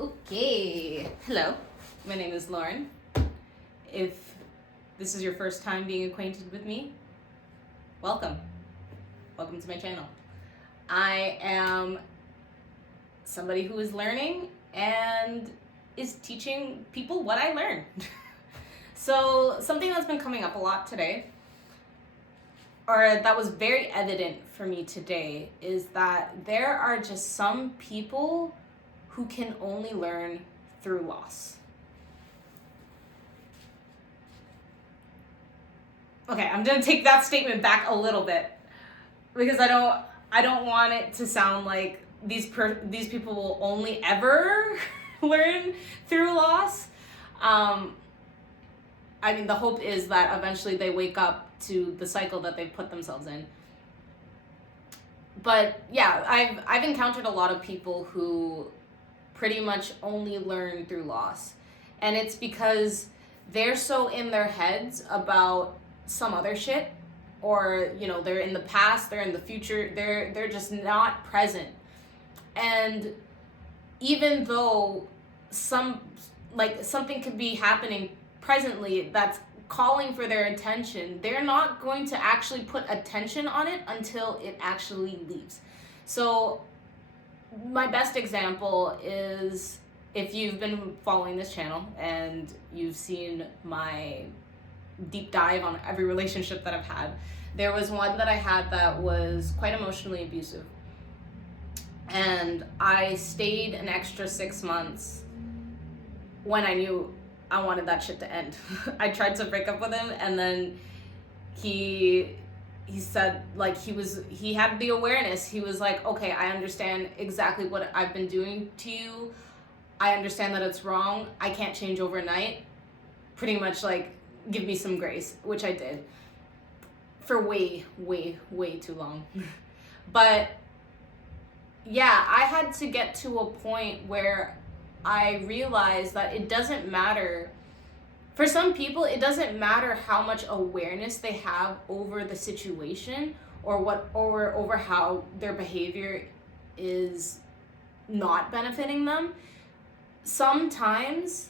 Okay, hello, my name is Lauren. If this is your first time being acquainted with me, welcome. Welcome to my channel. I am somebody who is learning and is teaching people what I learned. So something that's been coming up a lot today, or that was very evident for me today, is that there are just some people who can only learn through loss. Okay, I'm gonna take that statement back a little bit because I don't want it to sound like these people will only ever learn through loss. I mean, the hope is that eventually they wake up to the cycle that they've put themselves in. But yeah, I've encountered a lot of people who pretty much only learn through loss. And it's because they're so in their heads about some other shit, or they're in the past, they're in the future, they're just not present. And even though something could be happening presently that's calling for their attention, they're not going to actually put attention on it until it actually leaves. So my best example is, if you've been following this channel and you've seen my deep dive on every relationship that I've had, there was one that I had that was quite emotionally abusive. And I stayed an extra 6 months when I knew I wanted that shit to end. I tried to break up with him, and then he said, he had the awareness. He was like, okay, I understand exactly what I've been doing to you. I understand that it's wrong. I can't change overnight. Pretty much give me some grace, which I did for way, way, way too long. But yeah, I had to get to a point where I realized that it doesn't matter. For some people, it doesn't matter how much awareness they have over the situation or over how their behavior is not benefiting them. Sometimes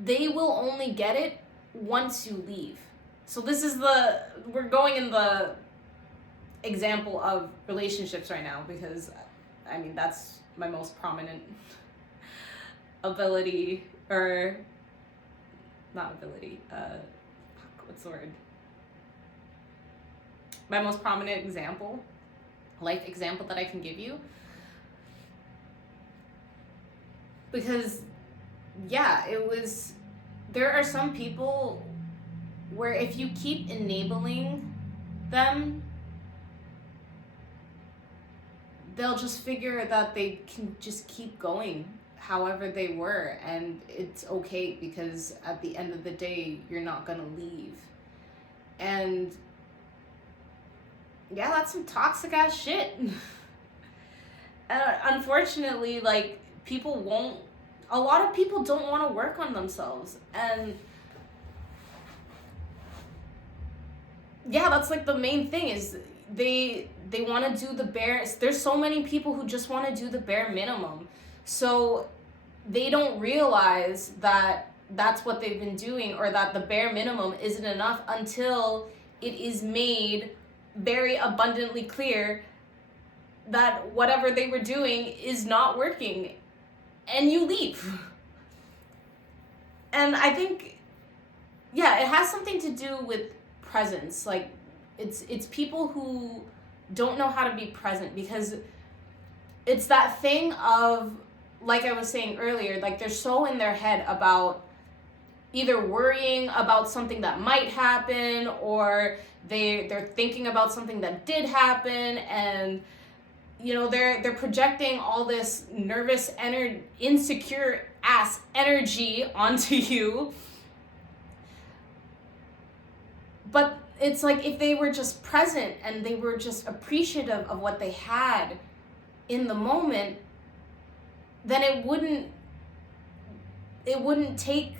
they will only get it once you leave. So we're going in the example of relationships right now, because I mean, that's my most prominent ability, or not ability, what's the word? My most prominent example, life example that I can give you. Because yeah, there are some people where if you keep enabling them, they'll just figure that they can just keep going however they were, and it's okay, because at the end of the day, you're not gonna leave. And yeah, that's some toxic ass shit. Unfortunately, a lot of people don't want to work on themselves, and yeah, that's the main thing, is they want to do the bare. There's so many people who just want to do the bare minimum, so they don't realize that that's what they've been doing, or that the bare minimum isn't enough until it is made very abundantly clear that whatever they were doing is not working, and you leave. And I think, yeah, it has something to do with presence. It's people who don't know how to be present, because it's that thing of, like I was saying earlier, they're so in their head about either worrying about something that might happen, or they're thinking about something that did happen, and they're projecting all this nervous, insecure ass energy onto you. But it's if they were just present and they were just appreciative of what they had in the moment, then it wouldn't take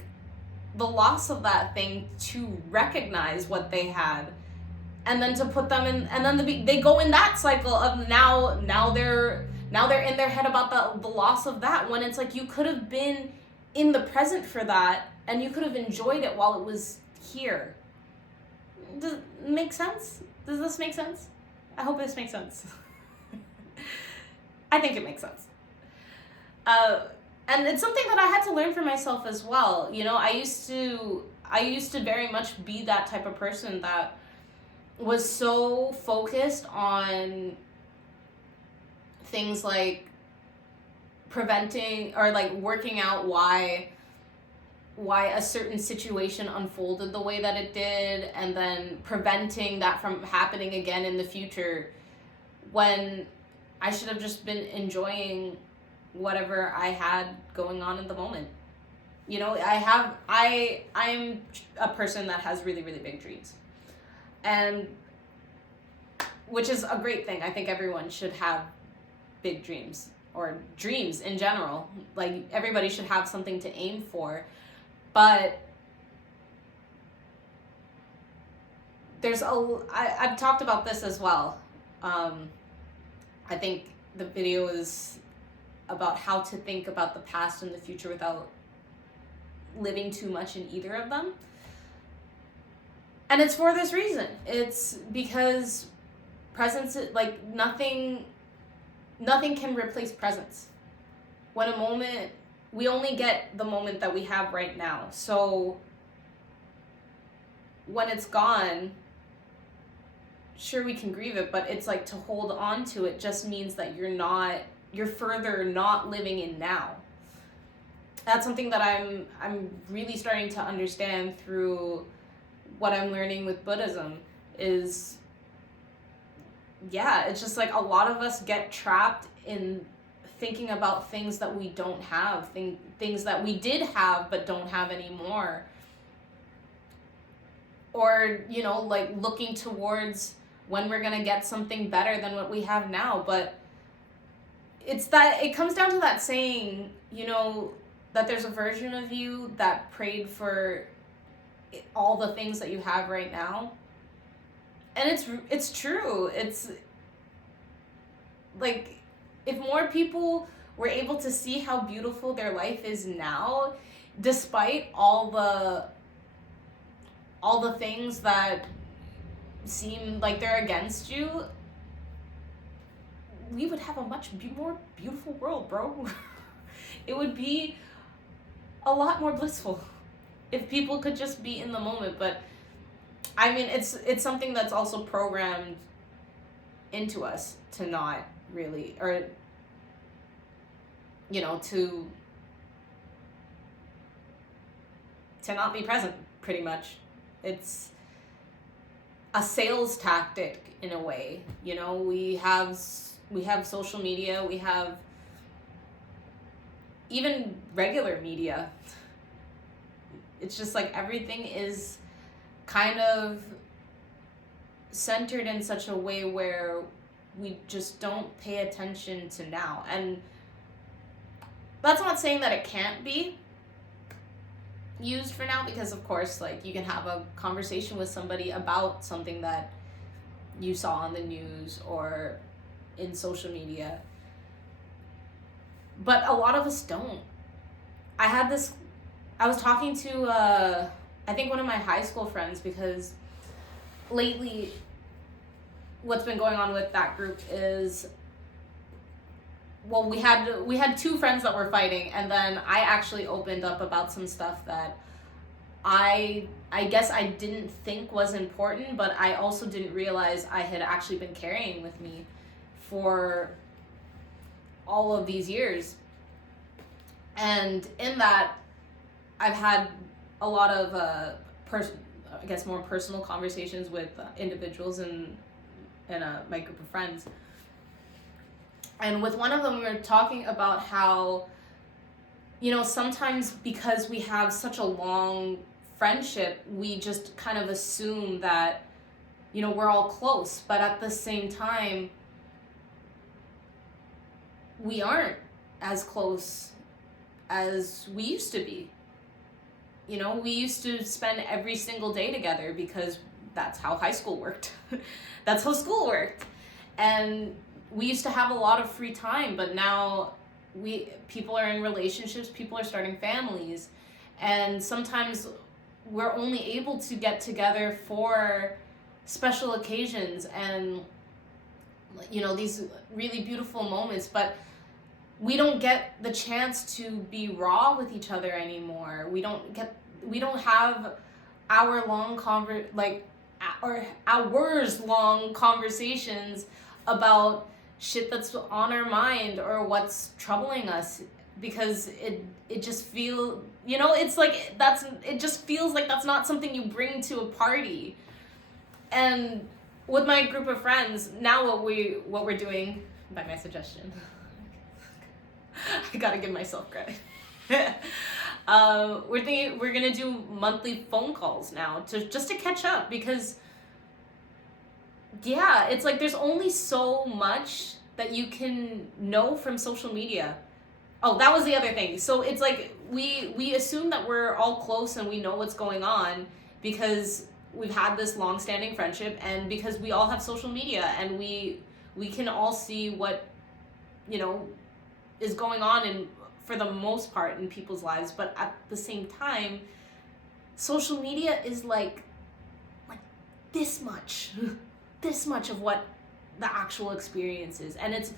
the loss of that thing to recognize what they had and then to put them in, and then they go in that cycle of now they're in their head about the loss of that, when it's like you could have been in the present for that, and you could have enjoyed it while it was here. Does it make sense? Does this make sense? I hope this makes sense. I think it makes sense. And it's something that I had to learn for myself as well. You know, I used to very much be that type of person that was so focused on things like preventing or like working out why a certain situation unfolded the way that it did, and then preventing that from happening again in the future, when I should have just been enjoying whatever I had going on in the moment. You know, I'm a person that has really, really big dreams. And which is a great thing. I think everyone should have big dreams, or dreams in general. Like, everybody should have something to aim for. But I've talked about this as well. I think the video is about how to think about the past and the future without living too much in either of them. And it's for this reason. It's because presence, like, nothing can replace presence. When a moment, we only get the moment that we have right now. So when it's gone, sure, we can grieve it, but it's like, to hold on to it just means that you're further not living in now. That's something that I'm really starting to understand through what I'm learning with Buddhism is, yeah, it's just like a lot of us get trapped in thinking about things that we don't have, things that we did have but don't have anymore. Or, you know, like looking towards when we're going to get something better than what we have now. But it comes down to that saying, you know, that there's a version of you that prayed for all the things that you have right now. And it's true. It's like, if more people were able to see how beautiful their life is now, despite all the things that seem like they're against you, we would have a much more beautiful world, bro. It would be a lot more blissful if people could just be in the moment. But I mean, it's something that's also programmed into us to not really, or, you know, to not be present, pretty much. It's a sales tactic in a way. You know, we have social media, we have even regular media. It's just like everything is kind of centered in such a way where we just don't pay attention to now. And that's not saying that it can't be used for now, because of course, like, you can have a conversation with somebody about something that you saw on the news or in social media. But a lot of us don't. I was talking to I think one of my high school friends, because lately what's been going on with that group is, well, we had two friends that were fighting, and then I actually opened up about some stuff that I guess I didn't think was important, but I also didn't realize I had actually been carrying with me for all of these years. And in that, I've had a lot of I guess more personal conversations with individuals in my group of friends. And with one of them, we were talking about how, you know, sometimes because we have such a long friendship, we just kind of assume that, you know, we're all close. But at the same time, we aren't as close as we used to be. You know, we used to spend every single day together because that's how high school worked. That's how school worked. And we used to have a lot of free time, but now people are in relationships, people are starting families, and sometimes we're only able to get together for special occasions and, you know, these really beautiful moments, but we don't get the chance to be raw with each other anymore. We don't have hours-long conversations about shit that's on our mind or what's troubling us, because it just feel, you know, it's like it just feels like that's not something you bring to a party. And with my group of friends now, what we're doing, by my suggestion, I gotta give myself credit. We're gonna do monthly phone calls now just to catch up, because yeah, it's like there's only so much that you can know from social media. Oh, that was the other thing. So it's like we assume that we're all close and we know what's going on because we've had this long-standing friendship, and because we all have social media and we can all see what, you know, is going on in, for the most part, in people's lives. But at the same time, social media is like this much of what the actual experience is, and it's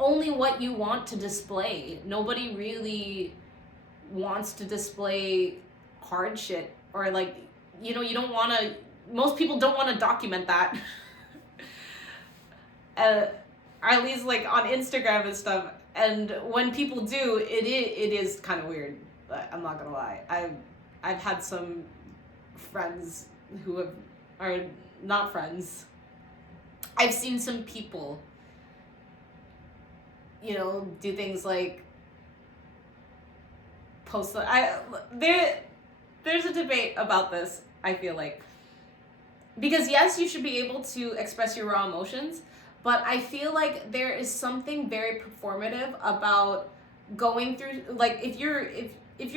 only what you want to display. Nobody really wants to display hard shit, or like, you know, you don't want to, most people don't want to document that. Or at least like on Instagram and stuff. And when people do, it is kind of weird. I'm not gonna lie. I've had some friends who are not friends. I've seen some people, you know, do things like post. There's a debate about this, I feel like. Because yes, you should be able to express your raw emotions, but I feel like there is something very performative about going through, like, if you're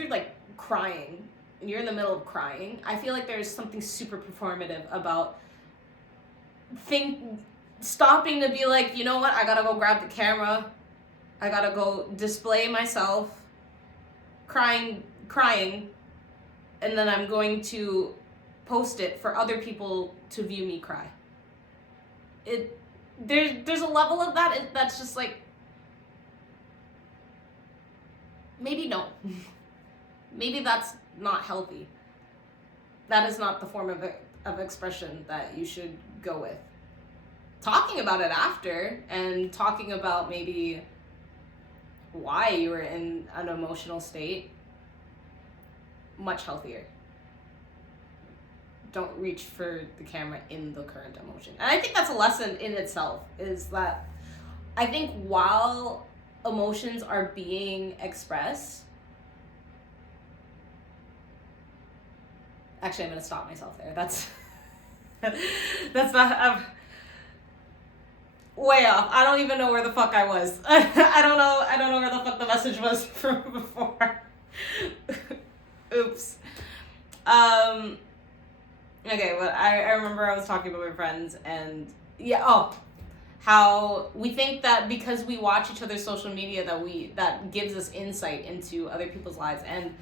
like crying and you're in the middle of crying, I feel like there's something super performative about stopping to be like, you know what, I gotta go grab the camera, I gotta go display myself crying, and then I'm going to post it for other people to view me cry. There's a level of that that's just like, maybe no. Maybe that's not healthy. That is not the form of expression that you should go with. Talking about it after, and talking about maybe why you were in an emotional state, much healthier. Don't reach for the camera in the current emotion. And I think that's a lesson in itself, is that I think while emotions are being expressed, actually, I'm going to stop myself there. That's not, I'm way off. I don't even know where the fuck I was. I don't know where the fuck the message was from before. Oops. Okay, but I remember I was talking about my friends, and how we think that because we watch each other's social media that gives us insight into other people's lives. And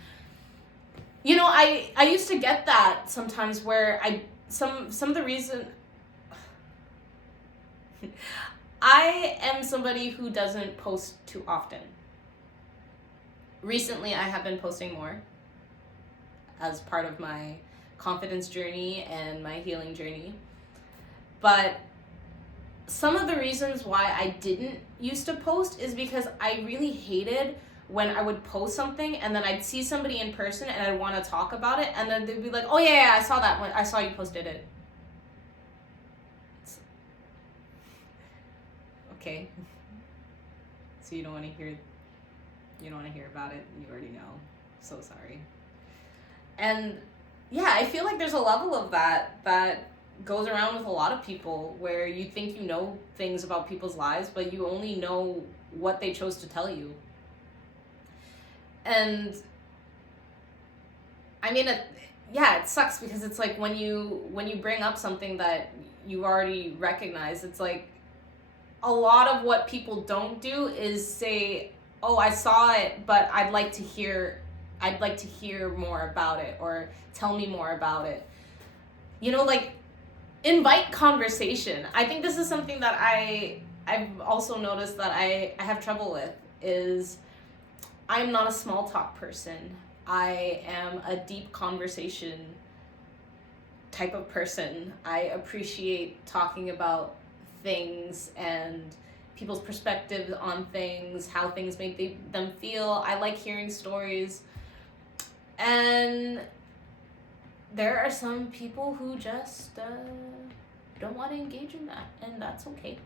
you know, I used to get that sometimes, where some of the reason I am somebody who doesn't post too often. Recently I have been posting more as part of my confidence journey and my healing journey. But some of the reasons why I didn't used to post is because I really hated when I would post something and then I'd see somebody in person and I'd want to talk about it, and then they'd be like, oh yeah, I saw that one. I saw you posted it. Okay. So you don't want to hear about it. You already know. So sorry. And yeah, I feel like there's a level of that goes around with a lot of people, where you think you know things about people's lives, but you only know what they chose to tell you. And I mean, yeah, it sucks because it's like when you bring up something that you already recognize, it's like a lot of what people don't do is say, "Oh, I saw it, but I'd like to hear more about it, or tell me more about it." You know, like, invite conversation. I think this is something that I've also noticed that I have trouble with is I am not a small talk person. I am a deep conversation type of person. I appreciate talking about things and people's perspectives on things, how things make them feel. I like hearing stories. And there are some people who just don't want to engage in that, and that's okay.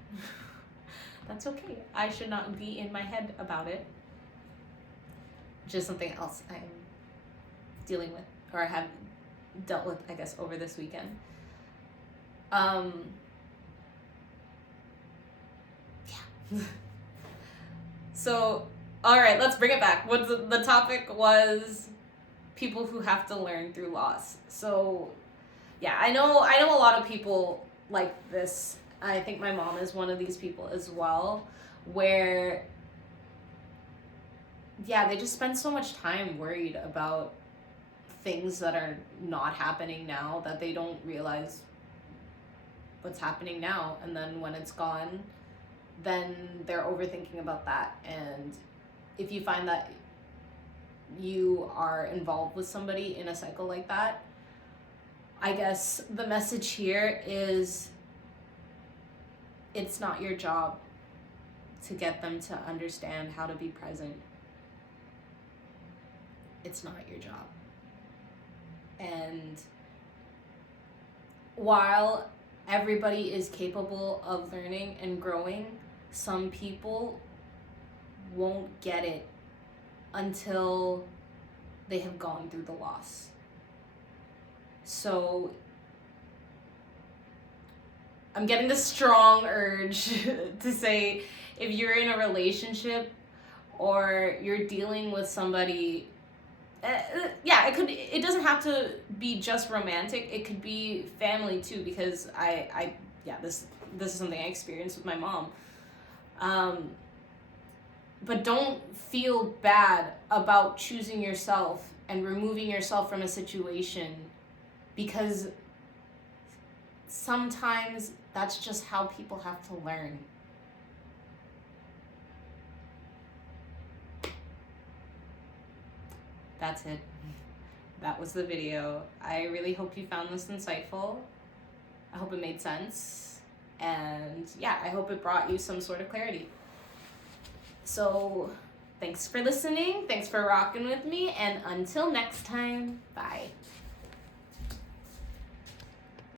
That's okay. I should not be in my head about it, which is something else I'm dealing with, or I have dealt with, I guess, over this weekend. Yeah. So, all right, let's bring it back. What the topic was people who have to learn through loss. So, yeah, I know a lot of people like this. I think my mom is one of these people as well, where, yeah, they just spend so much time worried about things that are not happening now that they don't realize what's happening now. And then when it's gone, then they're overthinking about that. And if you find that you are involved with somebody in a cycle like that, I guess the message here is it's not your job to get them to understand how to be present. It's not your job. And while everybody is capable of learning and growing, some people won't get it until they have gone through the loss. So I'm getting the strong urge to say, if you're in a relationship or you're dealing with somebody, it doesn't have to be just romantic. It could be family too, because this is something I experienced with my mom. But don't feel bad about choosing yourself and removing yourself from a situation, because sometimes that's just how people have to learn. That's it. That was the video. I really hope you found this insightful. I hope it made sense. And yeah, I hope it brought you some sort of clarity. So thanks for listening. Thanks for rocking with me. And until next time, bye.